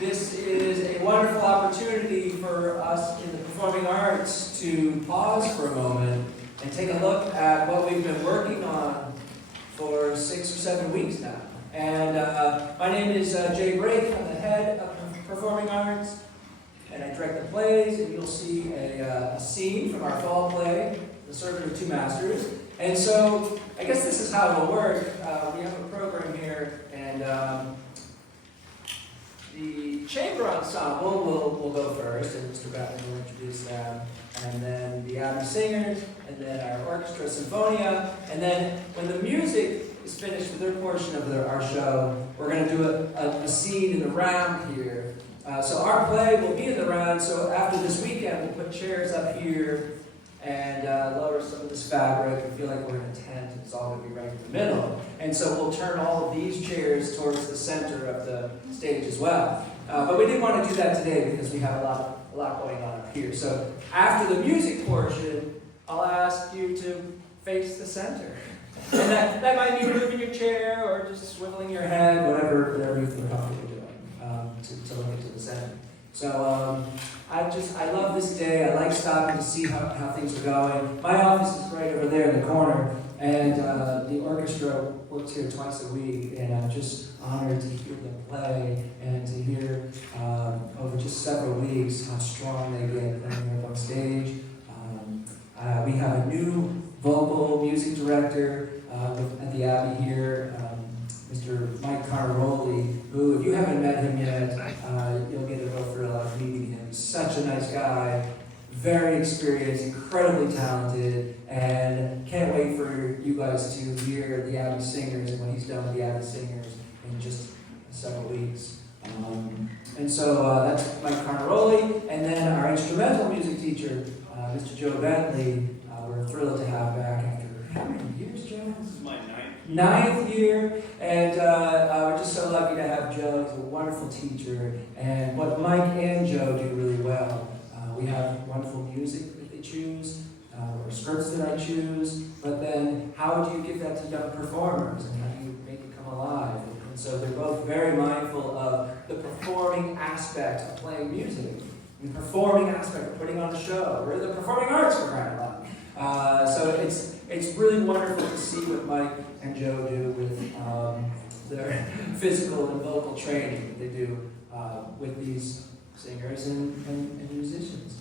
This is a wonderful opportunity for us in the performing arts to pause for a moment and take a look at what we've been working on for 6 or 7 weeks now. And my name is Jay Brake. I'm the head of performing arts, and I direct the plays, and you'll see a scene from our fall play, The Servant of Two Masters. And so, I guess this is how it'll work. We have a program here, and the chamber ensemble will go first, and Mr. Bragan will introduce them, and then the Abbey singers, and then our orchestra Sinfonia, and then when the music is finished with their portion of our show, we're going to do a scene in the round here. So our play will be in the round, so after this weekend we'll put chairs up here and lower some of this fabric and feel like we're in a tent. It's all going to be right in the middle. And so we'll turn all of these chairs towards the center of the stage as well. But we didn't want to do that today because we have a lot going on up here. So after the music portion, I'll ask you to face the center. And that might mean moving your chair or just swiveling your head, whatever you feel comfortable doing, to look into the center. So I love this day. I like stopping to see how things are going. My office is right over there in the corner, and the orchestra works here twice a week, and I'm just honored to hear them play and to hear over just several weeks how strong they get playing up on stage. We have a new vocal music director at the Abbey here, Mr. Mike Carnaroli, who, if you haven't met him yet, you'll get a real thrill out of meeting him. He's such a nice guy, very experienced, incredibly talented, and can't wait for you guys to hear the Abbey singers and when he's done with the Abbey singers in just several weeks. And so that's Mike Carnaroli, and then our instrumental music teacher, Mr. Joe Bentley, we're thrilled to have back after how many years, Joe? This is my ninth year, and we're just so lucky to have Joe. He's a wonderful teacher, and what Mike and Joe do really well, we have wonderful music that they choose, or scripts that I choose, but then how do you give that to young performers, and how do you make it come alive? And so they're both very mindful of the performing aspect of playing music, the performing aspect of putting on a show. We're in the performing arts for crying out loud. So it's really wonderful to see what Mike and Joe do with their physical and vocal training that they do with these singers and musicians.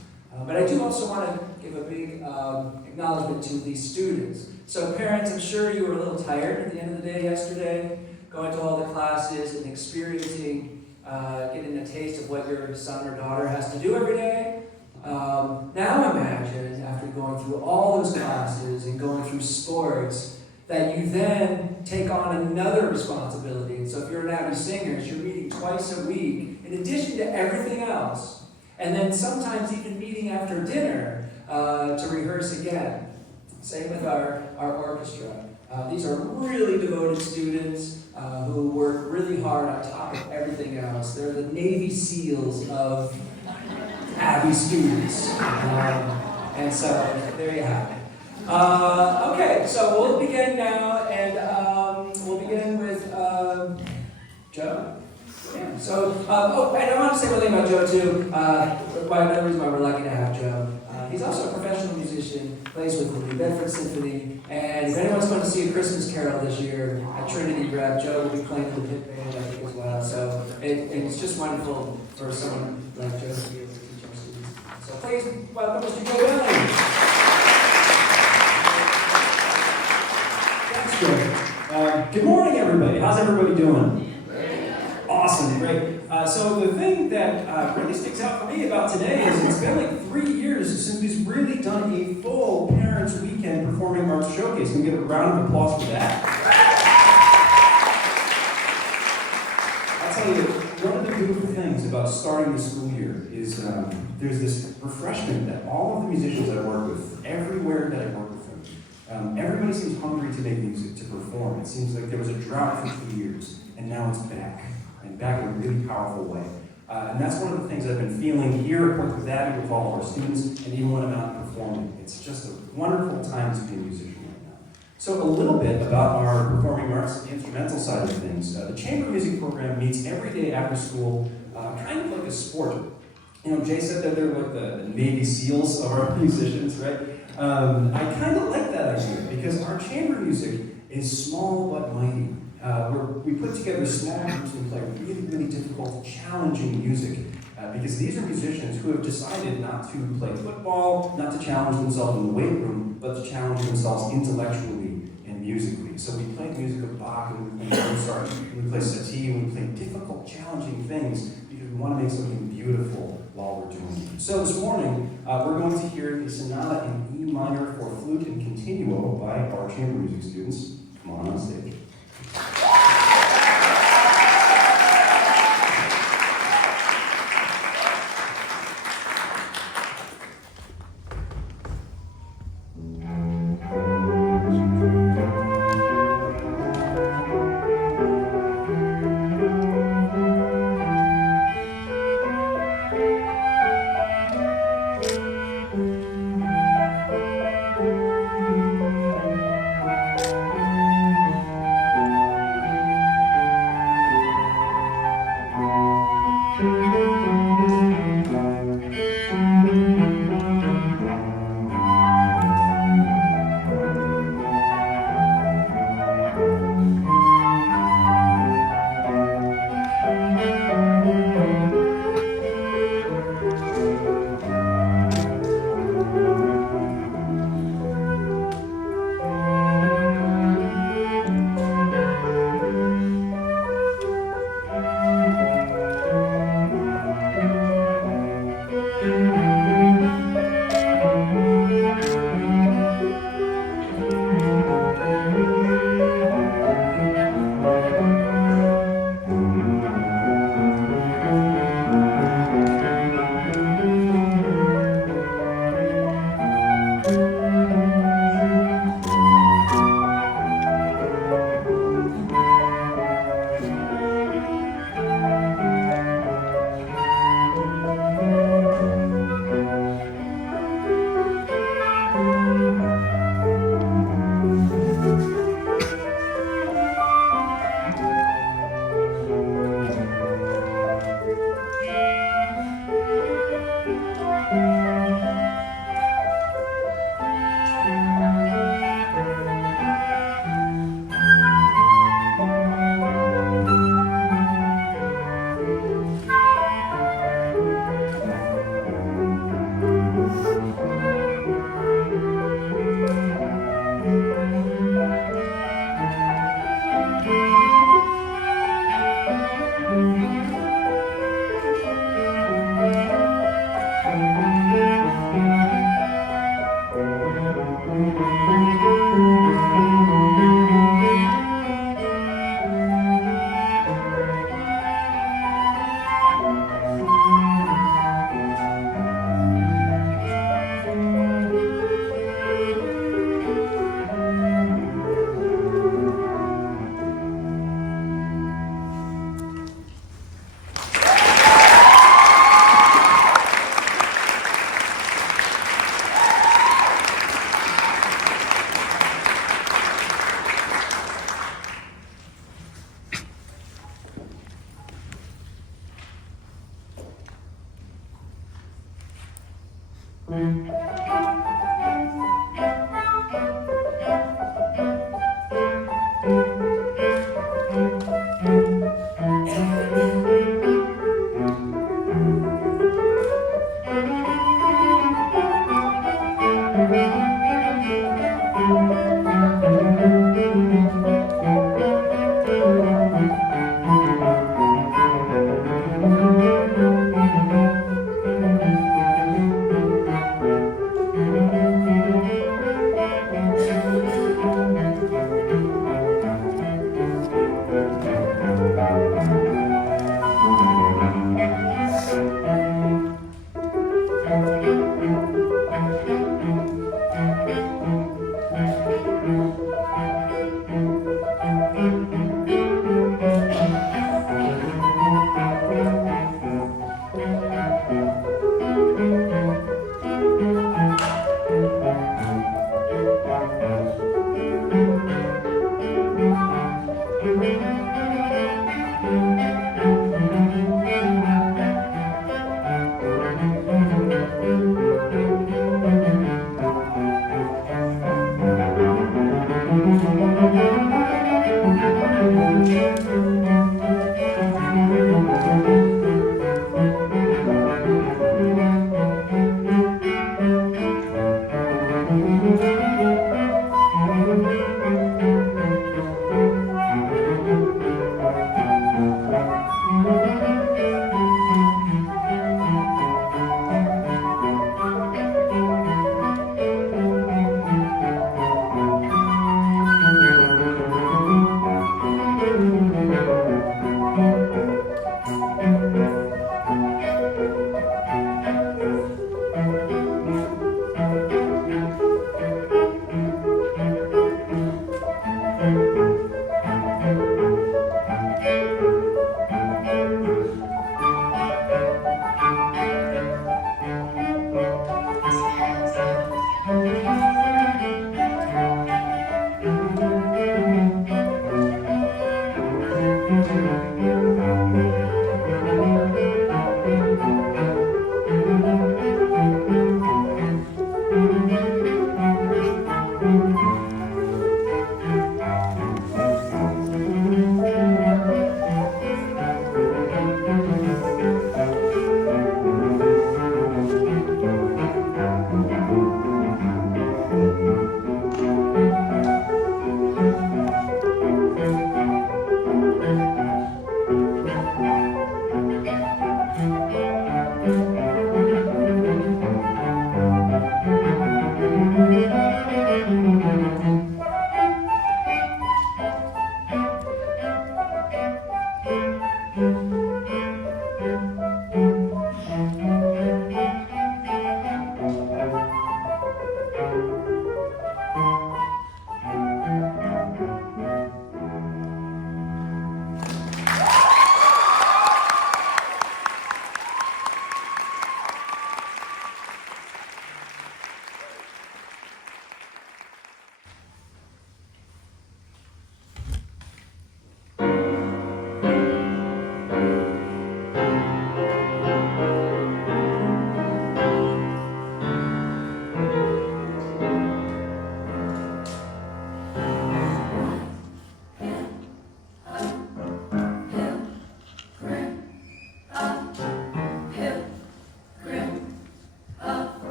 But I do also want to give a big acknowledgement to these students. So parents, I'm sure you were a little tired at the end of the day yesterday, going to all the classes and experiencing, getting a taste of what your son or daughter has to do every day. Now imagine, after going through all those classes and going through sports, that you then take on another responsibility. And so if you're an Abbey singer, you're meeting twice a week, in addition to everything else, and then sometimes even meeting after dinner to rehearse again. Same with our orchestra. These are really devoted students who work really hard on top of everything else. They're the Navy SEALs of Abbey students. And so there you have it. Okay, so we'll begin now, and we'll begin with Joe. Yeah. So, and I want to say one thing about Joe too. Another reason why we're lucky to have Joe. He's also a professional musician, plays with the New Bedford Symphony, and if anyone's going to see A Christmas Carol this year at Trinity Grab, Joe will be playing with the pit band, I think, as well. So it's just wonderful for someone like Joe to be able to teach our students. So please welcome Mr. Joe Bentley. Thanks, Joe. Good morning, everybody. How's everybody doing? Awesome, great. So the thing that really sticks out for me about today is it's been like 3 years since we've really done a full Parents' Weekend Performing Arts Showcase. Can we get a round of applause for that? I'll tell you, one of the beautiful things about starting the school year is there's this refreshment that all of the musicians that I work with, everywhere that I work with them, everybody seems hungry to make music, to perform. It seems like there was a drought for 2 years, and now it's back. And back in a really powerful way. And that's one of the things I've been feeling here at Portsmouth Abbey with all of our students, and even when I'm out performing. It's just a wonderful time to be a musician right now. So a little bit about our performing arts, the instrumental side of things. The chamber music program meets every day after school kind of like a sport. You know, Jay said that they're like the Navy SEALs of our musicians, right? I kind of like that idea because our chamber music is small but mighty. We put together small groups and play really, really difficult, challenging music because these are musicians who have decided not to play football, not to challenge themselves in the weight room, but to challenge themselves intellectually and musically. So we play music of Bach and we play Satie, and we play difficult, challenging things because we want to make something beautiful while we're doing it. So this morning, we're going to hear the Sonata in E minor for flute and continuo by our chamber music students. Come on stage.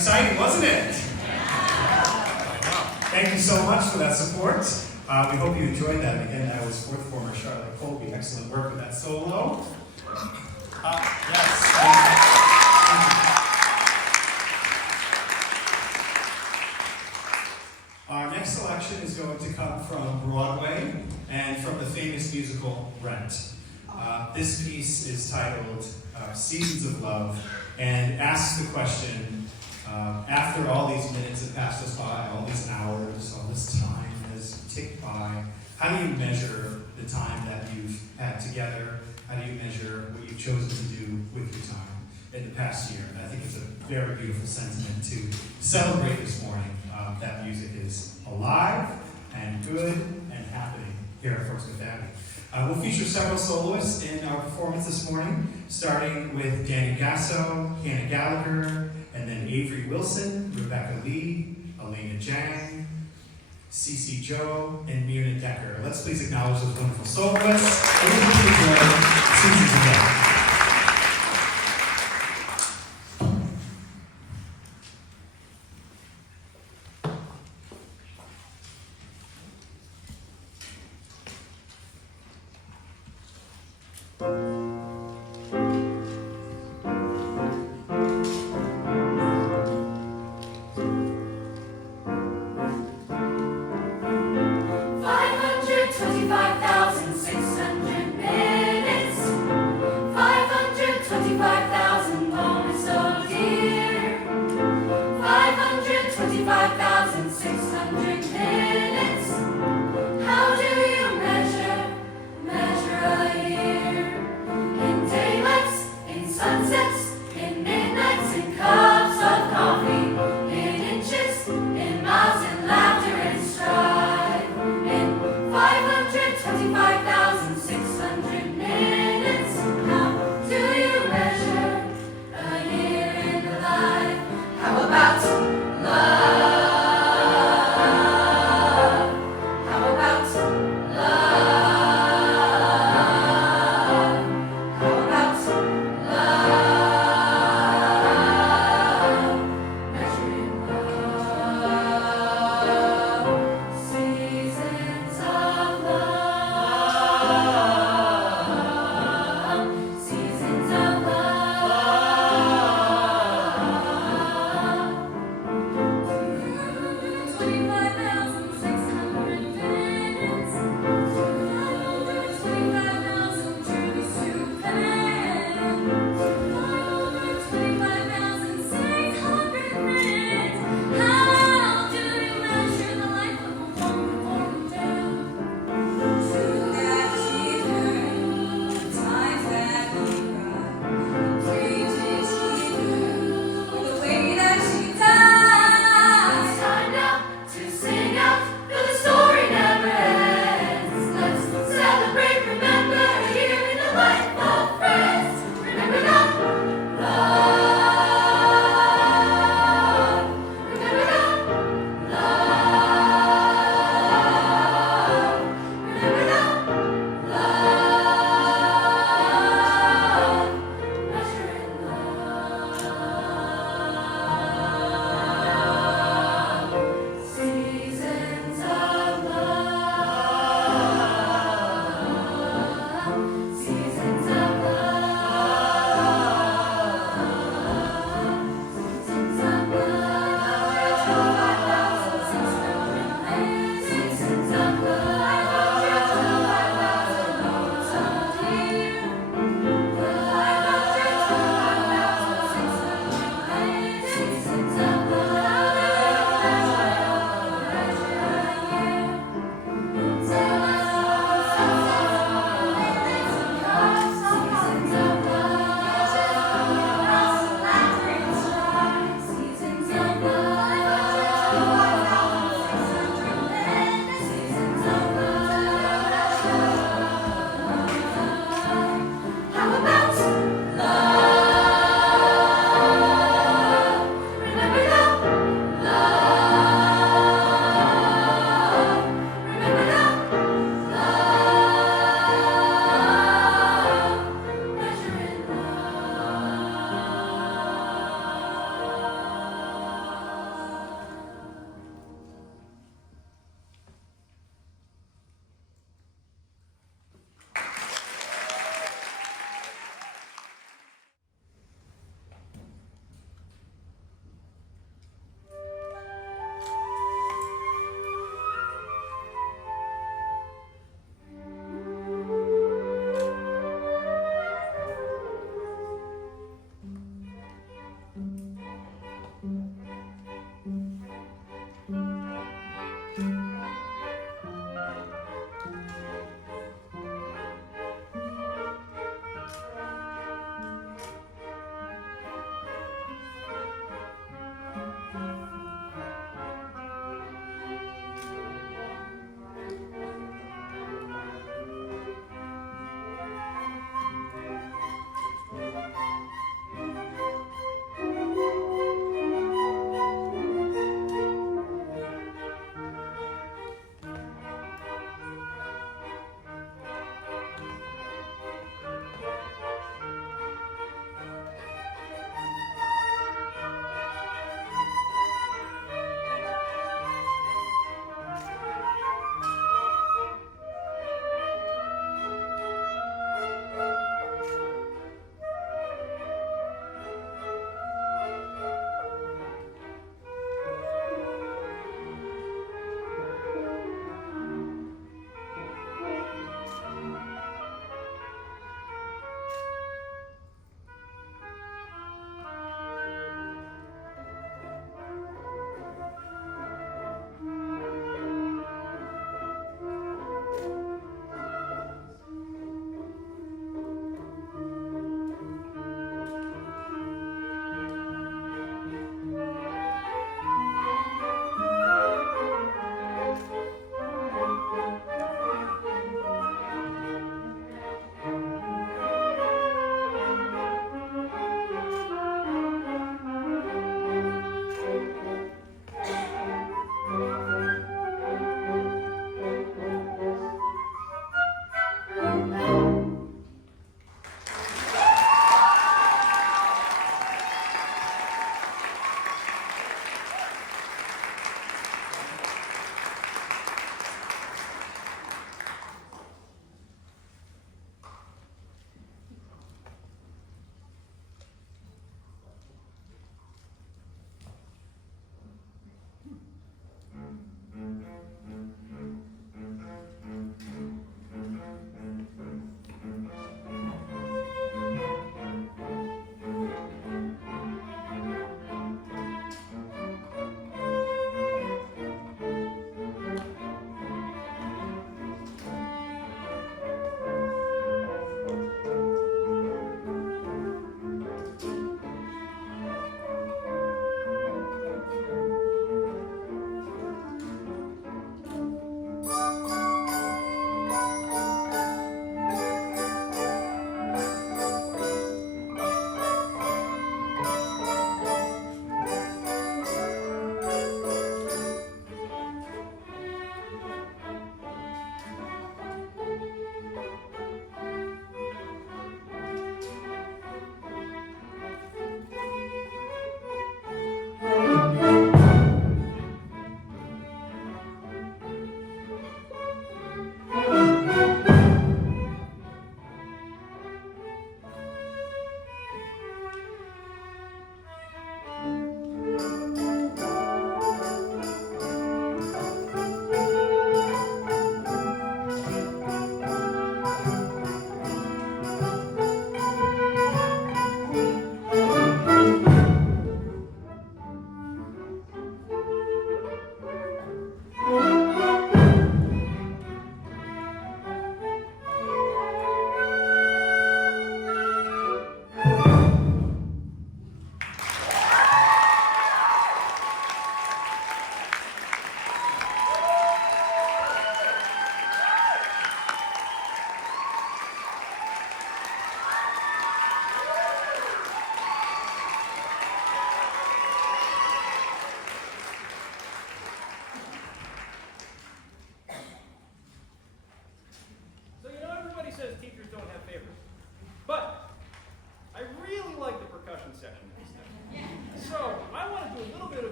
exciting, wasn't it? Thank you so much for that support. We hope you enjoyed that. Again, that was fourth former Charlotte Colby. Excellent work with that solo. Yes. Our next selection is going to come from Broadway and from the famous musical Rent. This piece is titled Seasons of Love and asks the question, after all these minutes have passed us by, all these hours, all this time has ticked by, how do you measure the time that you've had together? How do you measure what you've chosen to do with your time in the past year? And I think it's a very beautiful sentiment to celebrate this morning. That music is alive and good and happening here at Portsmouth Abbey. We'll feature several soloists in our performance this morning, starting with Danny Gasso, Hannah Gallagher, and then Avery Wilson, Rebecca Lee, Elena Jang, Cece Joe, and Myrna Decker. Let's please acknowledge those wonderful soloists. And we'll enjoy Seasons of Love. Measure a year.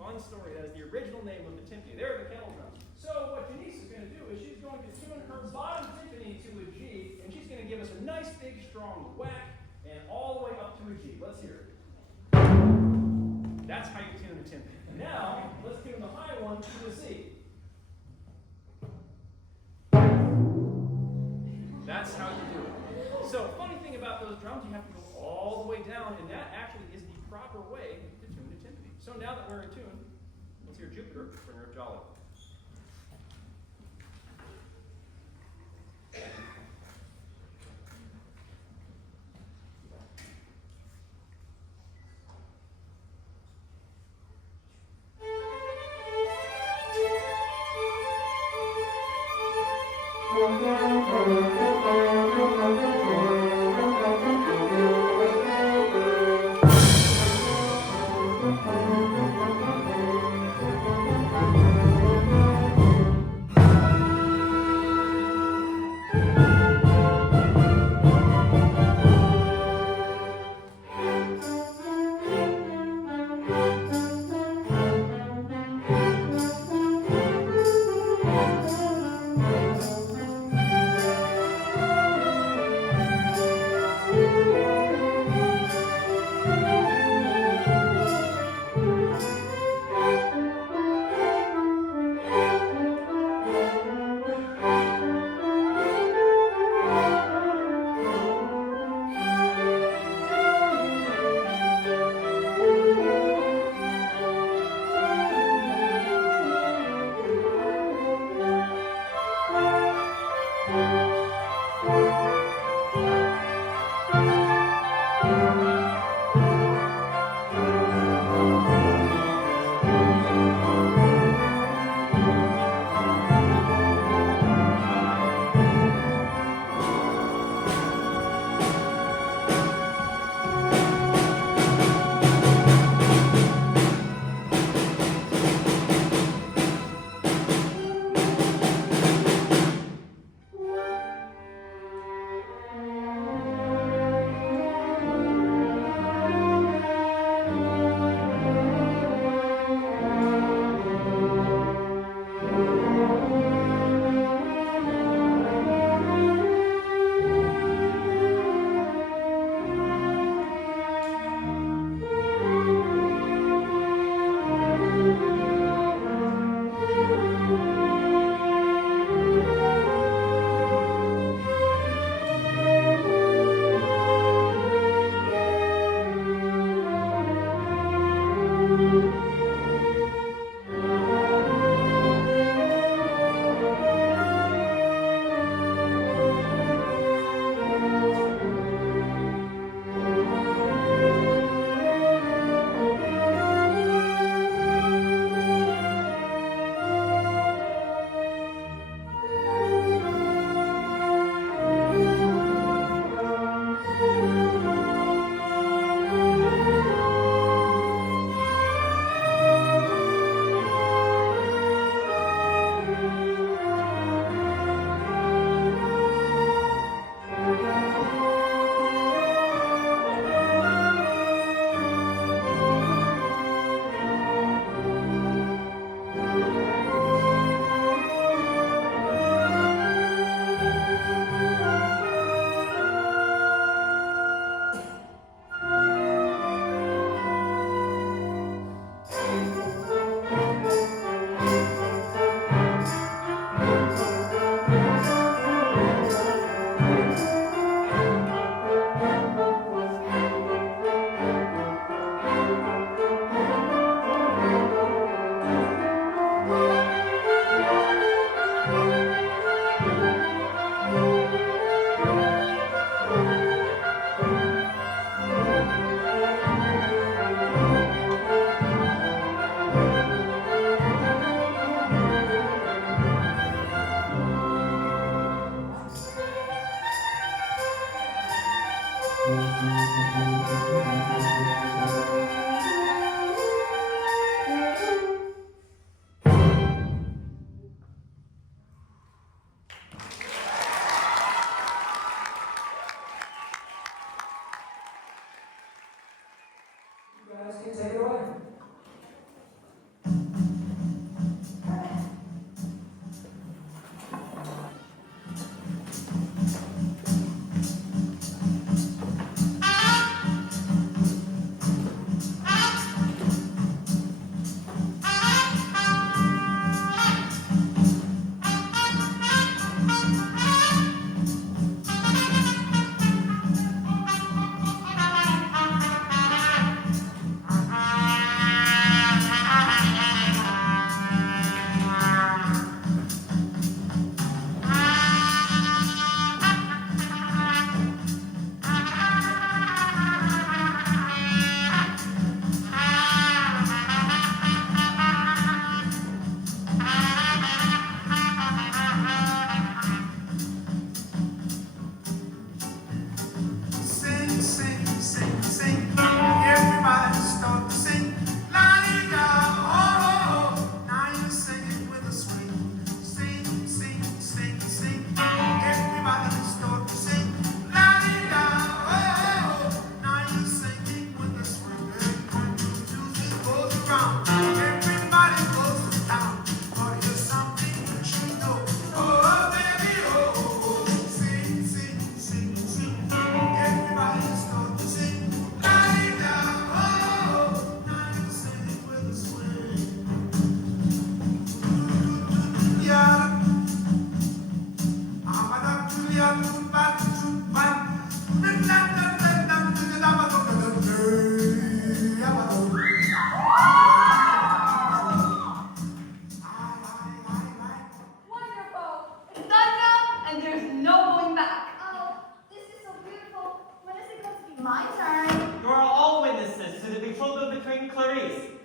Fun story. That is the original name of the timpani. There are the kettle drums. So what Janice is going to do is she's going to tune her bottom timpani to a G, and she's going to give us a nice big strong whack and all the way up to a G. Let's hear it. That's how you tune a timpani. Now, let's tune the high one to a Z. That's how you do it. So, funny thing about those drums, you have to go all the way down, and that actually is the proper way to tune a timpani. So now that we're in tune, let's hear Jupiter, bringer of Jollity.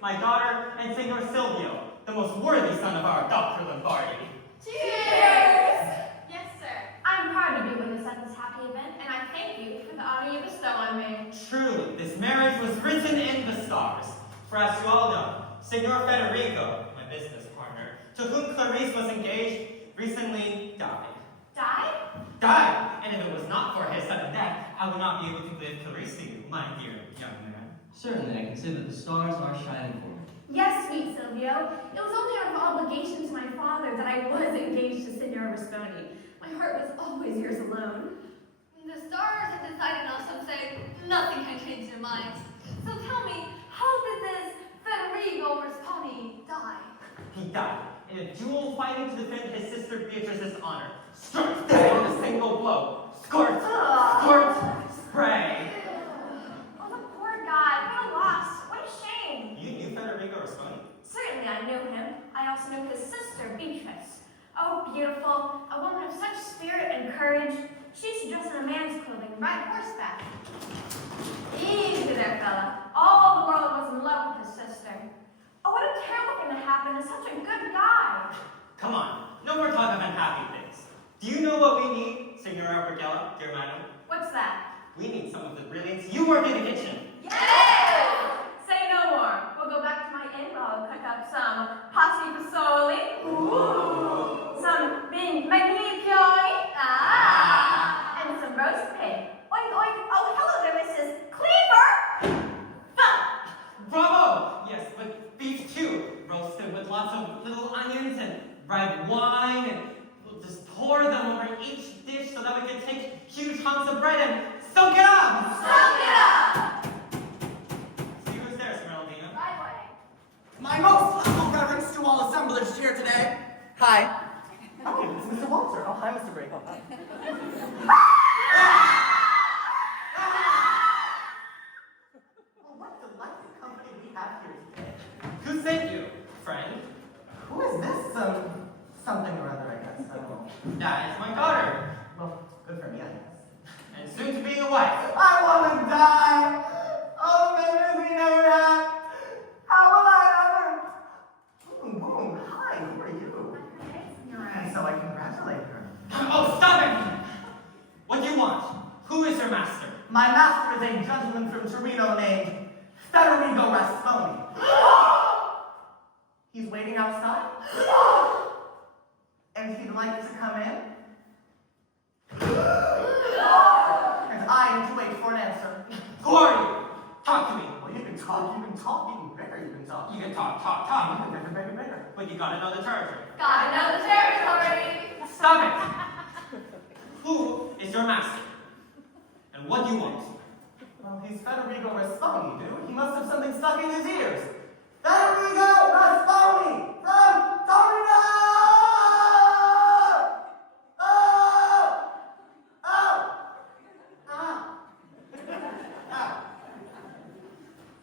my daughter, and Signor Silvio, the most worthy son of our Dr. Lombardi. Cheers! Yes, sir. I'm proud to be witness at this happy event, and I thank you for the honor you bestow on me. Truly, this marriage was written in the stars. For as you all know, Signor Federico, my business partner, to whom Clarice was engaged, recently died. Died? Died! And if it was not for his sudden death, I would not be able to give Clarice to you, my dear young man. Certainly, I can say that the stars are shining for me. Yes, sweet Silvio. It was only out of obligation to my father that I was engaged to Signor Rasponi. My heart was always yours alone. The stars have decided on some say nothing can change their minds. So tell me, how did this Federico Rasponi die? He died in a duel fighting to defend his sister Beatrice's honor. Struck dead with a single blow. Squirt! Squirt! Spray! Oh, the poor guy. What a loss. What a shame. You knew Federico Rasponi? Certainly I knew him. I also knew his sister, Beatrice. Oh, beautiful. A woman of such spirit and courage. She's dressed in a man's clothing, right horseback. Easy there, fella. All the world was in love with his sister. Oh, what a terrible thing to happen to such a good guy. Come on, no more talk of unhappy things. Do you know what we need, Signora Brigella, dear madam? What's that? We need some of the brilliance you work in the kitchen. Yeah! Say no more. We'll go back to my inn where I'll cook up some pasti fasoli. Ooh. Some magnifiori. And some roast pig. Oink, oink. Oh, hello there, Mrs. Cleaver. Bravo! Yes, but beef too. Roasted with lots of little onions and red wine. And we'll just pour them over each dish so that we can take huge hunks of bread and soak it up! Soak it up! See who's there, Smeraldina? Right way. My most humble reverence to all assemblage here today. Hi. Oh, it's Mr. Walter. Oh, hi, Mr. Brake. Oh, hi. Well, what delightful company we have here today. Who sent you, friend? Who is this? Something or other, I guess. I don't know. That is my daughter. Well, good for me, I guess. And soon to be a wife. I want to die. Oh, memories we never had. How will I ever? Boom, boom. Hi, who are you? And so I congratulate her. Oh, stop it! What do you want? Who is your master? My master is a gentleman from Torino named Federico Rasponi. He's waiting outside. And he'd like to come in. And I am to wait for an answer. Who are you? Talk to me. Well, you can talk, you can talk, you can bigger, you can talk. You can talk. You can bigger. But you gotta know the territory. Gotta know the territory. Stop it! Who is your master? And what do you want? Well, he's Federico Rasponi, dude. He must have something stuck in his ears. Federico Rasponi from Torino!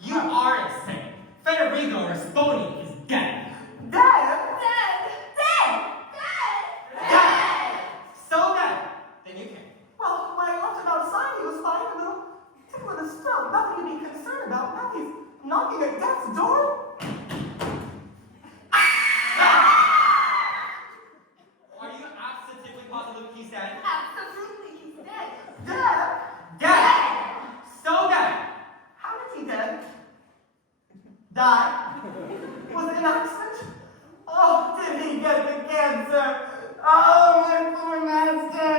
You are insane. Federico Rasponi is dead. Dead? So dead. Then you can. Well, when I left him outside, he was fine. A little tickle in his throat. Nothing to be concerned about. Now he's knocking at death's door. Are you absolutely positive he's dead? Absolutely, he's dead. Dead? Dead! So dead! How did he dead? Die? Was it an accident? Oh, did he get the cancer? Oh, my poor master.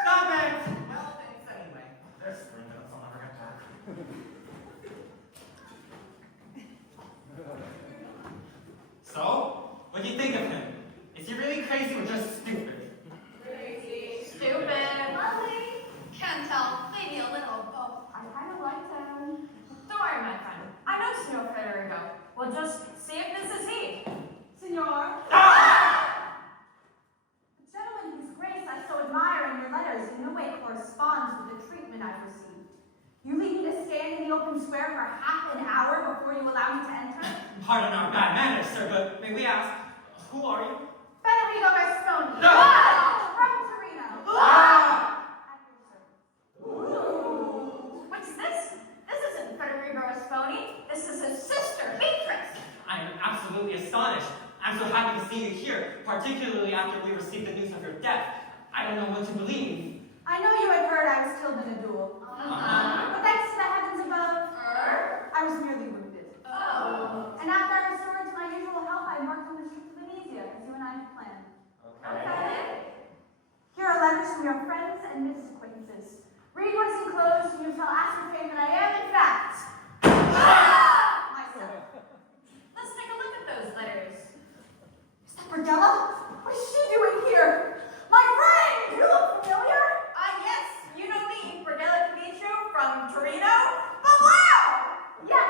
Stop it! Well, thanks anyway. There's 3 minutes. I'll never get back. So, what do you think of him? Is he really crazy or just stupid? Stupid. Lovely. Can't tell. Maybe a little of both. I kind of like them. Don't worry, my friend. I know Signor Federico. We'll just see if this is he. Signor? Ah! The gentleman whose grace I so admire in your letters in no way corresponds with the treatment I've received. You leave me to stand in the open square for half an hour before you allow me to enter? Pardon our bad manners, sir, but may we ask, who are you? Federico Rasponi. No! From Torino. Ah! At your service. What's this? This isn't Federico This is his sister, Beatrice. I am absolutely astonished. I'm so happy to see you here, particularly after we received the news of your death. I don't know what to believe. I know you had heard I was killed in a duel. But thanks to the heavens above, I was merely wounded. And after I restored to my usual health, I embarked on the trip to Venezia, as you and I had planned. Okay. Here are letters from your friends and business acquaintances. Read what is enclosed, and you shall ascertain that I am, in fact, myself. Let's take a look at those letters. Is that Berdella? What is she doing here? My friend! You look familiar? Yes, you know me, Berdella from Torino. But wow! Yes!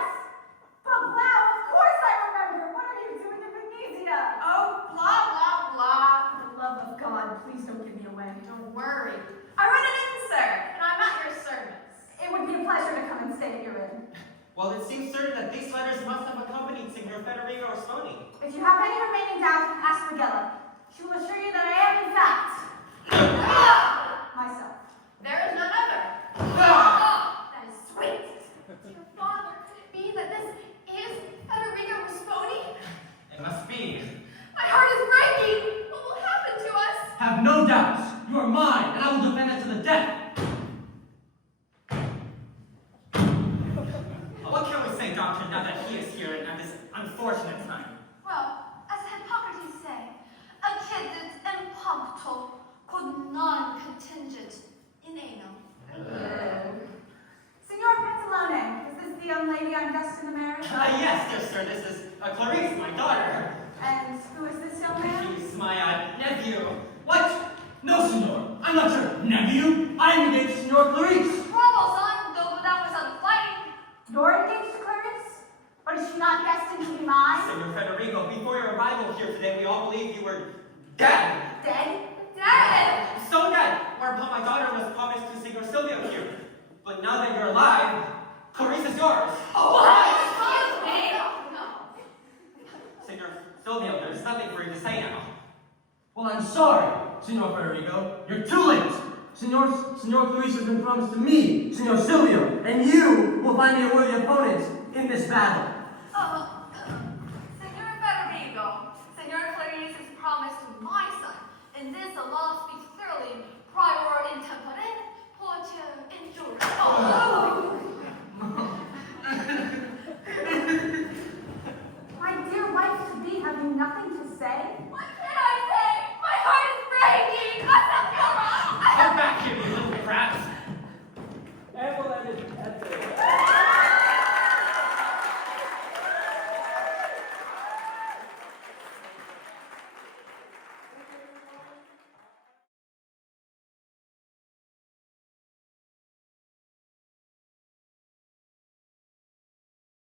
But wow, of course I remember! What are you doing in Venezia? Oh, blah, blah, blah. For the love of God, please don't give me away. Don't worry. I run an inn, sir, and I'm at your service. It would be a pleasure to come and stay at your inn. Well, it seems certain that these letters must have accompanied Signor Federico Orsoni. If you have any remaining doubt, ask Berdella. She will assure you that I am, in fact, myself. There is none other. That is sweet. Dear father, could it be that this is Federico Orsoni? It must be. My heart is breaking. What will happen to us? Have no doubts. You are mine, and I will defend it to the death. What can we say, Doctor, now that he is here at this unfortunate time? Well, as Hippocrates say, accidit impuncto quod non contingit in anum. Signor Pantalone, is this the young lady I'm destined to marry? Yes, dear sir, this is Clarice, my daughter. And who is this young man? He's my nephew. What? No, senor. I'm not your nephew. I am engaged to Senor Clarice. Bravo, son, though that was unfighting. You're engaged to Clarice? But is she not destined to be mine? Signor Federico, before your arrival here today, we all believed you were dead. Dead? Dead! So dead, whereupon my daughter was promised to Signor Silvio here. But now that you're alive, Clarice is yours. Excuse me. No. Signor Silvio, there's nothing for you to say now. Well, I'm sorry, Senor Federico. You're too late. Senor Clarice has been promised to me, Senor Silvio, and you will find me a worthy opponent in this battle. Signor Federico, Signor Clarice is promised to my son, and this the law speaks clearly, prior intempore, poter injure.